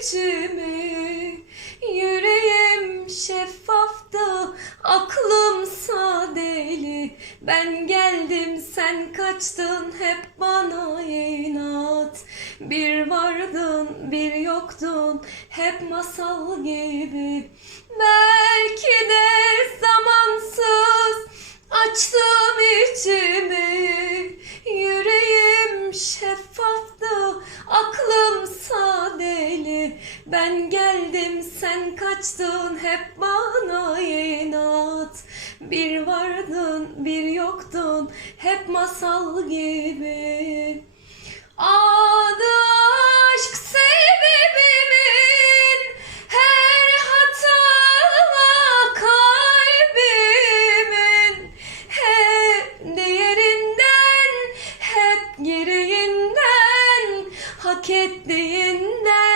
içimi Yüreğim şeffaftı aklım sadeli. Ben geldim sen kaçtın hep bana inat. Bir vardın bir yoktun hep masal gibi. Ben Ben geldim sen kaçtın Hep bana inat. Bir vardın bir yoktun Hep masal gibi. Adı aşk sebebimin Her hatala kalbimin. Hep değerinden Hep gereğinden Hak ettiğinden